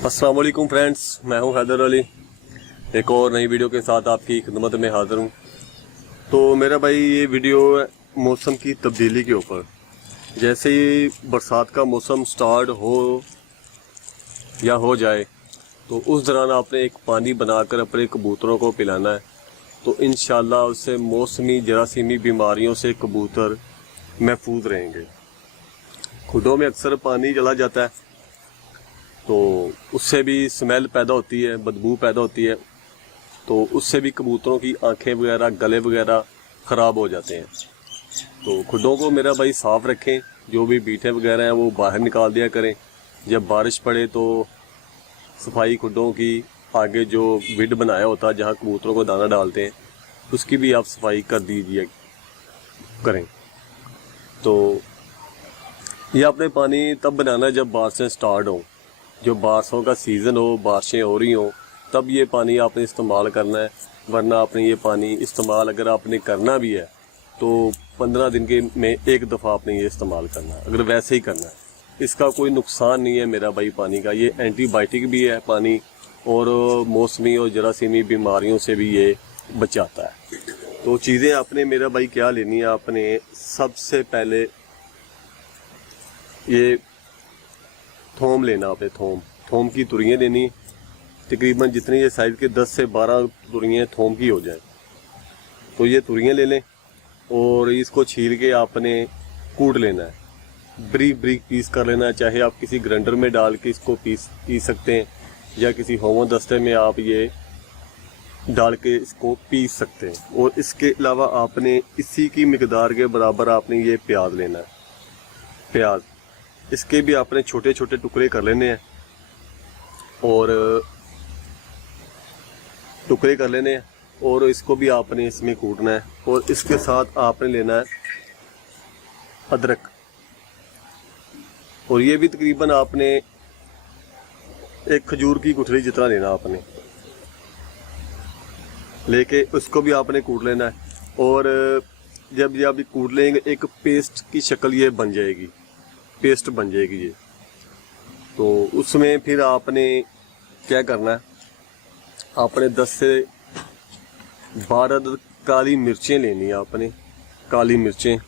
अस्सलाम वालेकुम फ्रेंड्स, मैं हूं हैदर अली। एक और नई वीडियो के साथ आपकी खिदमत में हाजिर हूं। तो मेरा भाई ये वीडियो मौसम की तब्दीली के ऊपर। जैसे ही बरसात का मौसम स्टार्ट हो या हो जाए तो उस दौरान आपने एक पानी बनाकर अपने कबूतरों को पिलाना है। तो इंशाल्लाह उससे मौसमी जरासीमी बीमारियों से कबूतर महफूज रहेंगे। खुडों में अक्सर पानी चला जाता है तो उससे भी स्मेल पैदा होती है, बदबू पैदा होती है, तो उससे भी कबूतरों की आंखें वगैरह, गले वगैरह ख़राब हो जाते हैं। तो खुडों को मेरा भाई साफ़ रखें, जो भी बीठे वगैरह हैं वो बाहर निकाल दिया करें। जब बारिश पड़े तो सफाई खुडों की, आगे जो विड बनाया होता है जहाँ कबूतरों को दाना डालते हैं उसकी भी आप सफाई कर दीजिए करें। तो ये आपने पानी तब बनाना है जब बारिशें स्टार्ट हो, जो बारिशों का सीज़न हो, बारिशें हो रही हों, तब ये पानी आपने इस्तेमाल करना है। वरना आपने ये पानी इस्तेमाल अगर आपने करना भी है तो 15 दिन के में एक दफ़ा आपने ये इस्तेमाल करना है, अगर वैसे ही करना है। इसका कोई नुकसान नहीं है मेरा भाई पानी का। ये एंटीबायोटिक भी है पानी, और मौसमी और जरासीमी बीमारियों से भी ये बचाता है। तो चीज़ें आपने मेरा भाई क्या लेनी है, आपने सबसे पहले ये थोम लेना। आपने थोम की तुरियाँ लेनी, तकरीबन जितनी ये साइज़ के 10 से 12 तुरियाँ थोम की हो जाए। तो ये तुरियाँ ले लें और इसको छील के आपने कूट लेना है, ब्रीक ब्रीक पीस कर लेना है। चाहे आप किसी ग्राइंडर में डाल के इसको पीस सकते हैं, या किसी होमो दस्ते में आप ये डाल के इसको पीस सकते हैं। और इसके अलावा आपने इसी की मिकदार के बराबर आपने ये प्याज लेना है। प्याज इसके भी आपने छोटे छोटे टुकड़े कर लेने हैं, और इसको भी आपने इसमें कूटना है। और इसके साथ आपने लेना है अदरक, और ये भी तकरीबन आपने एक खजूर की गुठली जितना लेना आपने लेके उसको भी आपने कूट लेना है। और जब ये आप कूट लेंगे एक पेस्ट की शक्ल ये बन जाएगी, पेस्ट बन जाएगी ये। तो उसमें फिर आपने क्या करना है, आपने 10 से 12 काली मिर्चें लेनी है। आपने काली मिर्चें,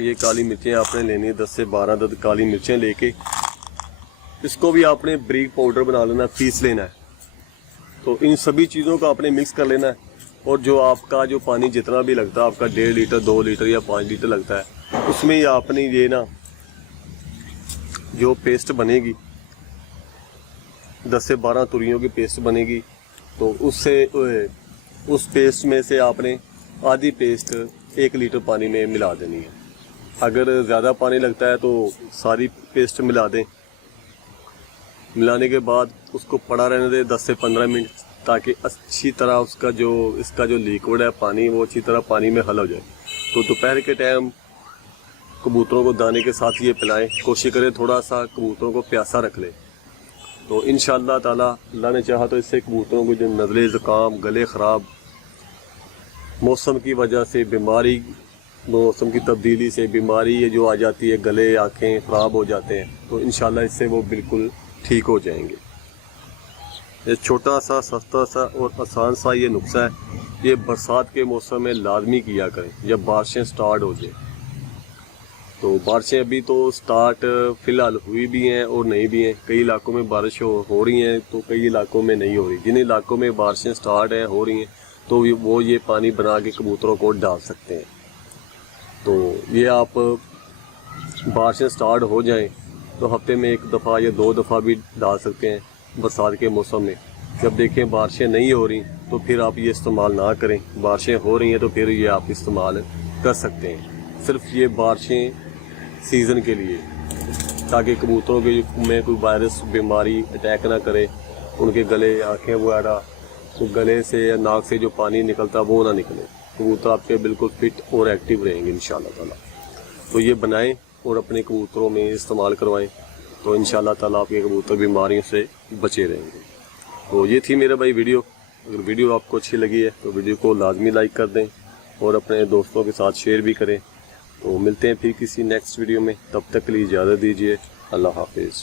ये काली मिर्चें आपने लेनी है, 10 से 12 काली मिर्चें लेके इसको भी आपने ब्रीक पाउडर बना लेना, पीस लेना है। तो इन सभी चीज़ों को आपने मिक्स कर लेना है। और जो आपका जो पानी जितना भी लगता है, आपका 1.5 लीटर 2 लीटर या 5 लीटर लगता है, उसमें ही आपने ये ना जो पेस्ट बनेगी 10 से 12 तुरियों की पेस्ट बनेगी, तो उससे उस पेस्ट में से आपने आधी पेस्ट 1 लीटर पानी में मिला देनी है। अगर ज़्यादा पानी लगता है तो सारी पेस्ट मिला दें। मिलाने के बाद उसको पड़ा रहने दें 10 से 15 मिनट, ताकि अच्छी तरह इसका जो लिक्विड है पानी, वो अच्छी तरह पानी में हल हो जाए। तो दोपहर के टाइम कबूतरों को दाने के साथ ये पिलाएं। कोशिश करें थोड़ा सा कबूतरों को प्यासा रख लें। तो इंशाअल्लाह ताला अल्लाह ने चाहा तो इससे कबूतरों को जो नज़ले, ज़ुकाम, गले ख़राब, मौसम की वजह से बीमारी, मौसम की तब्दीली से बीमारी ये जो आ जाती है, गले, आँखें ख़राब हो जाते हैं, तो इंशाअल्लाह इससे वो बिल्कुल ठीक हो जाएंगे। ये छोटा सा, सस्ता सा और आसान सा ये नुस्खा है। ये बरसात के मौसम में लाजमी किया करें जब बारिशें स्टार्ट हो जाए। तो बारिशें अभी तो स्टार्ट फ़िलहाल हुई भी हैं और नहीं भी हैं। कई इलाकों में बारिश हो रही हैं तो कई इलाकों में नहीं हो रही। जिन इलाकों में बारिशें स्टार्ट हैं, हो रही हैं, तो वो ये पानी बना के कबूतरों को डाल सकते हैं। तो ये आप बारिशें स्टार्ट हो जाएं तो हफ्ते में 1 दफ़ा या 2 दफ़ा भी डाल सकते हैं बरसात के मौसम में। जब देखें बारिशें नहीं हो रही तो फिर आप ये इस्तेमाल ना करें। बारिशें हो रही हैं तो फिर ये आप इस्तेमाल कर सकते हैं। सिर्फ ये बारिशें सीज़न के लिए, ताकि कबूतरों के में कोई वायरस बीमारी अटैक ना करे, उनके गले, आँखें वगैरह, तो गले से या नाक से जो पानी निकलता है वो ना निकले। कबूतर आपके बिल्कुल फिट और एक्टिव रहेंगे इंशाअल्लाह ताला। तो ये बनाएं और अपने कबूतरों में इस्तेमाल करवाएं, तो इंशाअल्लाह ताला आपके कबूतर बीमारियों से बचे रहेंगे। तो ये थी मेरा भाई वीडियो। अगर वीडियो आपको अच्छी लगी है तो वीडियो को लाजमी लाइक कर दें और अपने दोस्तों के साथ शेयर भी करें। तो मिलते हैं फिर किसी नेक्स्ट वीडियो में, तब तक के लिए इजाज़त दीजिए। अल्लाह हाफिज़।